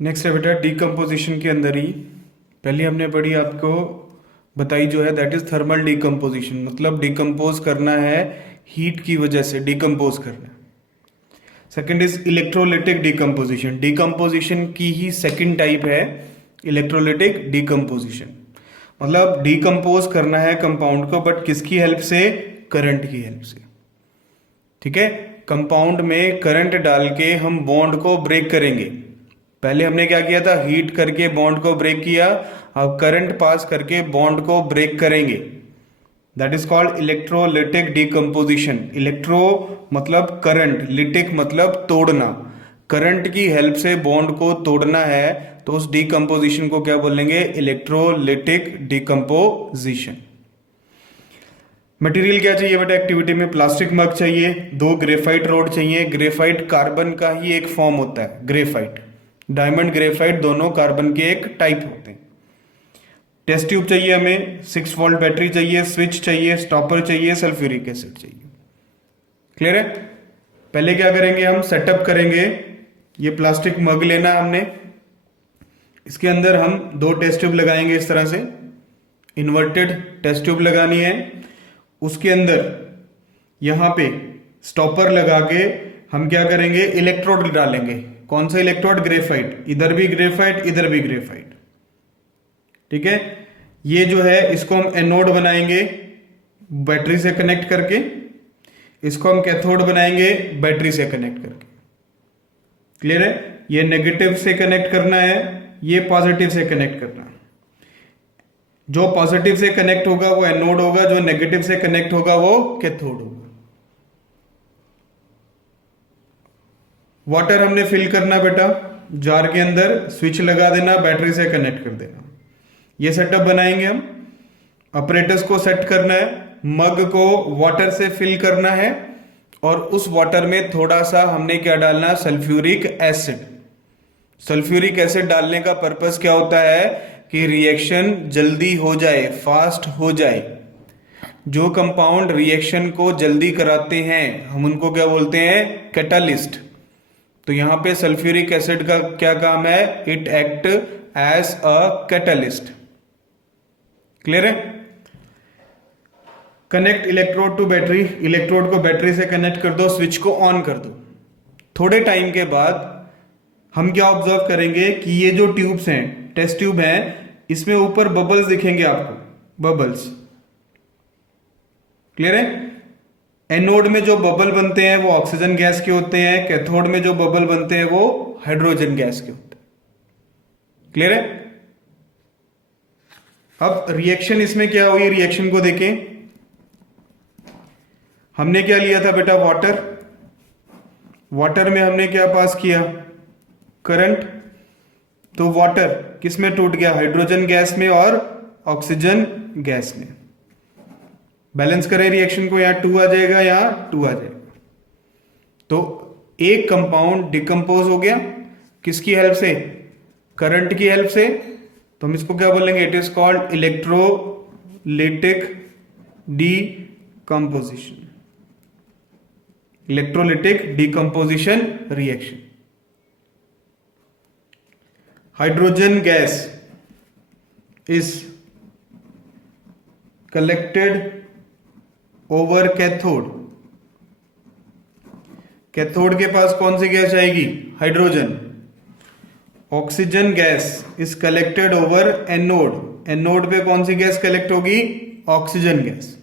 Next है बेटा decomposition के अंदर ही पहले हमने पढ़ी आपको बताई जो है दैट इज थर्मल डीकम्पोजिशन, मतलब डिकम्पोज करना है हीट की वजह से डिकम्पोज करना है। Second is electrolytic decomposition, decomposition की ही सेकंड टाइप है इलेक्ट्रोलिटिक डीकम्पोजिशन, मतलब डीकम्पोज करना है कंपाउंड को बट किसकी हेल्प से? करंट की हेल्प से। ठीक है, कंपाउंड में करंट डाल के हम बॉन्ड को ब्रेक करेंगे। पहले हमने क्या किया था? हीट करके बॉन्ड को ब्रेक किया, अब करंट पास करके बॉन्ड को ब्रेक करेंगे। That is called electrolytic decomposition. Electro मतलब करंट, लिटिक मतलब तोड़ना, करंट की हेल्प से बॉन्ड को तोड़ना है तो उस डीकम्पोजिशन को क्या बोलेंगे? Electrolytic decomposition. मटेरियल क्या चाहिए बेटा एक्टिविटी में? प्लास्टिक मग चाहिए, 2 ग्रेफाइट रोड चाहिए। ग्रेफाइट कार्बन का ही एक फॉर्म होता है, ग्रेफाइट, डायमंड ग्रेफाइट दोनों कार्बन के एक टाइप होते हैं। टेस्ट ट्यूब चाहिए हमें, 6 वोल्ट बैटरी चाहिए, स्विच चाहिए, स्टॉपर चाहिए, सल्फ्यूरिक एसिड चाहिए। क्लियर है? पहले क्या करेंगे हम? सेटअप करेंगे। ये प्लास्टिक मग लेना हमने, इसके अंदर हम 2 टेस्ट ट्यूब लगाएंगे इस तरह से, इन्वर्टेड टेस्ट ट्यूब लगानी है। उसके अंदर यहां पे स्टॉपर लगा के हम क्या करेंगे? इलेक्ट्रोड डालेंगे। कौन सा इलेक्ट्रोड? ग्रेफाइट, इधर भी ग्रेफाइट इधर भी ग्रेफाइट। ठीक है, ये जो है इसको हम एनोड बनाएंगे बैटरी से कनेक्ट करके, इसको हम कैथोड बनाएंगे बैटरी से कनेक्ट करके। क्लियर है? ये नेगेटिव से कनेक्ट करना है, ये पॉजिटिव से कनेक्ट करना है। जो पॉजिटिव से कनेक्ट होगा वो एनोड होगा, जो नेगेटिव से कनेक्ट होगा वो कैथोड होगा। वाटर हमने फिल करना बेटा जार के अंदर, स्विच लगा देना, बैटरी से कनेक्ट कर देना। ये सेटअप बनाएंगे हम। ऑपरेटर्स को सेट करना है, मग को वाटर से फिल करना है और उस वाटर में थोड़ा सा हमने क्या डालना? Sulphuric acid. सल्फ्यूरिक एसिड डालने का पर्पस क्या होता है? कि रिएक्शन जल्दी हो जाए, फास्ट हो जाए। जो कंपाउंड रिएक्शन को जल्दी कराते हैं हम उनको क्या बोलते हैं? कैटालिस्ट। तो यहां पे सल्फ्यूरिक एसिड का क्या काम है? It act as a catalyst. Clear है? Connect electrode to battery, electrode को बैटरी से कनेक्ट कर दो, स्विच को ऑन कर दो। थोड़े टाइम के बाद हम क्या ऑब्जर्व करेंगे कि ये जो ट्यूब्स हैं, टेस्ट ट्यूब हैं, इसमें ऊपर बबल्स दिखेंगे आपको, बबल्स। क्लियर है? एनोड में जो बबल बनते हैं वो ऑक्सीजन गैस के होते हैं, कैथोड में जो बबल बनते हैं वो हाइड्रोजन गैस के होते हैं। क्लियर है? अब रिएक्शन इसमें क्या हुई? रिएक्शन को देखें। हमने क्या लिया था बेटा? वाटर। वाटर में हमने क्या पास किया? करंट। तो वाटर किस में टूट गया? हाइड्रोजन गैस में और ऑक्सीजन गैस में। बैलेंस करें रिएक्शन को, यहां 2 आ जाएगा, यहां 2 आ जाएगा। तो एक कंपाउंड डिकम्पोज हो गया, किसकी हेल्प से? करंट की हेल्प से। तो हम इसको क्या बोलेंगे? It is called electrolytic decomposition, electrolytic decomposition reaction. Hydrogen gas is collected over cathode। Cathode के पास कौन सी गैस आएगी? Hydrogen. Oxygen gas is collected over anode, anode पे कौन सी गैस कलेक्ट होगी? Oxygen gas.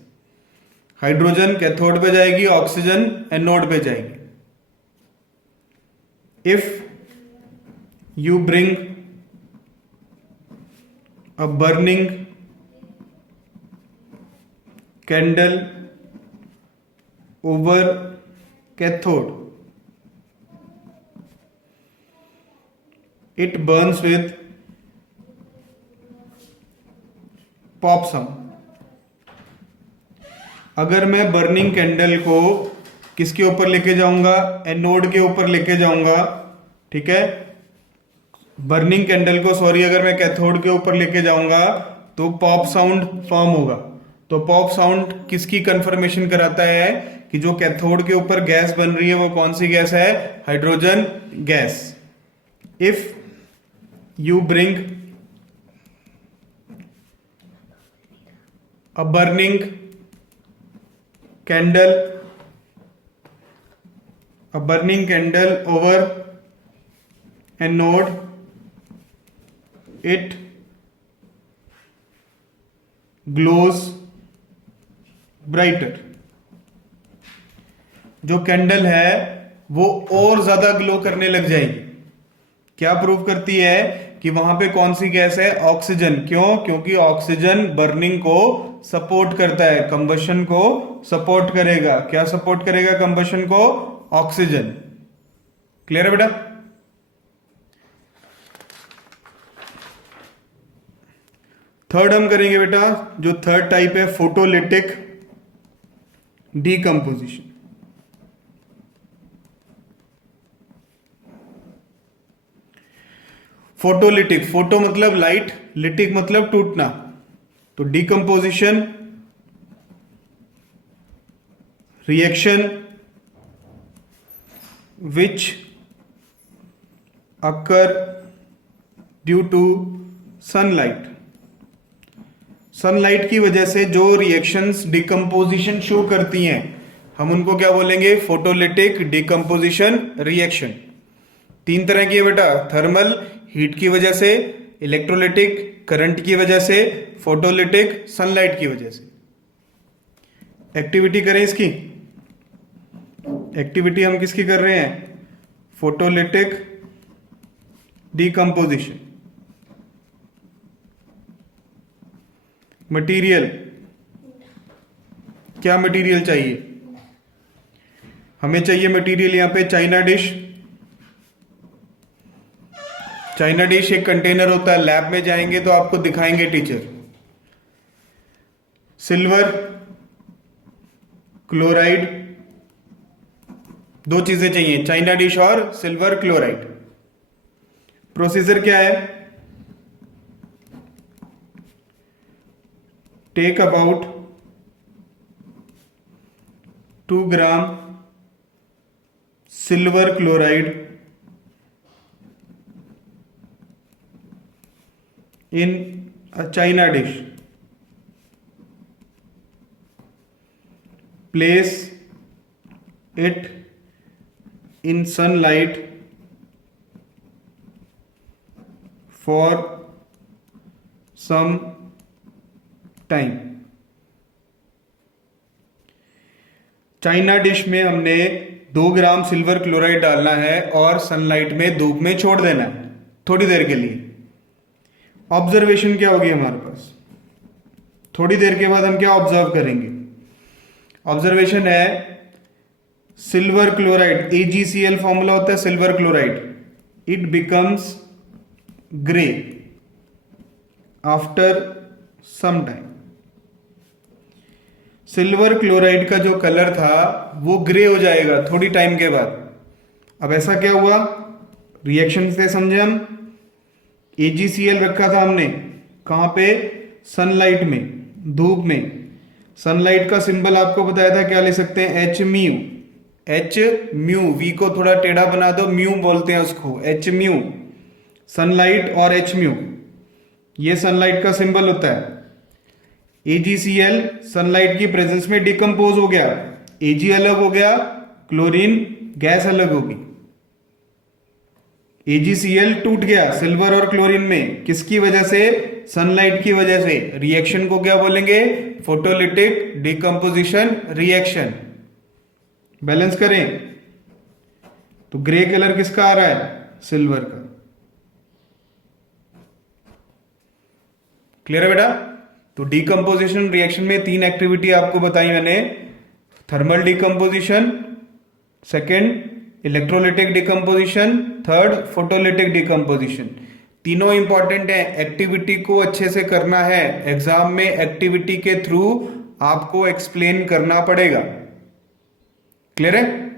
हाइड्रोजन कैथोड पे जाएगी, ऑक्सीजन एनोड पे जाएगी। If you bring a burning candle over cathode, it burns with pop sound। अगर मैं बर्निंग कैंडल को किसके ऊपर लेके जाऊंगा? एनोड के ऊपर लेके जाऊंगा। ठीक है, बर्निंग कैंडल को अगर मैं कैथोड के ऊपर लेके जाऊंगा तो पॉप साउंड फॉर्म होगा। तो पॉप साउंड किसकी कंफर्मेशन कराता है? कि जो कैथोड के ऊपर गैस बन रही है वो कौन सी गैस है? Hydrogen gas. If you bring a burning candle over a node, it glows brighter। जो कैंडल है वो और ज्यादा ग्लो करने लग जाएगी। क्या प्रूव करती है कि वहां पे कौन सी गैस है? ऑक्सीजन। क्यों? क्योंकि ऑक्सीजन बर्निंग को सपोर्ट करता है, कंबशन को सपोर्ट करेगा। क्या सपोर्ट करेगा कंबशन को? ऑक्सीजन। क्लियर है बेटा? थर्ड हम करेंगे बेटा, जो थर्ड टाइप है फोटोलिटिक डीकंपोजिशन। फोटोलिटिक, फोटो मतलब लाइट, लिटिक मतलब टूटना। तो decomposition reaction which occur due to sunlight. Sunlight की वजह से जो रिएक्शंस डिकम्पोजिशन शो करती हैं, हम उनको क्या बोलेंगे? Photolytic decomposition reaction. तीन तरह की है बेटा, थर्मल हीट की वजह से, इलेक्ट्रोलिटिक करंट की वजह से, फोटोलिटिक सनलाइट की वजह से। एक्टिविटी करें इसकी। एक्टिविटी हम किसकी कर रहे हैं? Photolytic decomposition. मटेरियल, क्या मटेरियल चाहिए? हमें चाहिए मटेरियल यहां पे चाइना डिश। चाइना डिश एक कंटेनर होता है, लैब में जाएंगे तो आपको दिखाएंगे टीचर। सिल्वर क्लोराइड, दो चीजें चाहिए, चाइना डिश और सिल्वर क्लोराइड। प्रोसीजर क्या है? Take about 2 gram silver chloride in a china dish, place it in sunlight for some time। China dish में हमने 2 ग्राम सिल्वर क्लोराइड डालना है और सनलाइट में धूप में छोड़ देना है थोड़ी देर के लिए। ऑब्जर्वेशन क्या होगी हमारे पास? थोड़ी देर के बाद हम क्या ऑब्जर्व करेंगे? ऑब्जर्वेशन है सिल्वर क्लोराइड, AgCl फॉर्मूला होता है silver chloride, it becomes grey after some time. Silver chloride का जो कलर था वो ग्रे हो जाएगा थोड़ी टाइम के बाद। अब ऐसा क्या हुआ? रिएक्शन से समझे हम। AgCl रखा था हमने कहां पे? सनलाइट में, धूप में। सनलाइट का सिंबल आपको बताया था, क्या ले सकते हैं? H mu. H mu, V को थोड़ा टेढ़ा बना दो, म्यू बोलते हैं उसको, H म्यू। सनलाइट और H म्यू, ये सनलाइट का सिंबल होता है। AgCl सनलाइट की प्रेजेंस में डिकम्पोज हो गया, Ag अलग हो गया, क्लोरीन गैस अलग होगी। AgCl टूट गया सिल्वर और क्लोरीन में, किसकी वजह से? सनलाइट की वजह से। रिएक्शन को क्या बोलेंगे? Photolytic decomposition reaction. बैलेंस करें तो ग्रे कलर किसका आ रहा है? सिल्वर का। क्लियर है बेटा? तो डिकम्पोजिशन रिएक्शन में 3 एक्टिविटी आपको बताई मैंने। Thermal decomposition, second electrolytic decomposition, third photolytic decomposition. तीनों इंपॉर्टेंट है, एक्टिविटी को अच्छे से करना है। एग्जाम में एक्टिविटी के थ्रू आपको एक्सप्लेन करना पड़ेगा। क्लियर है?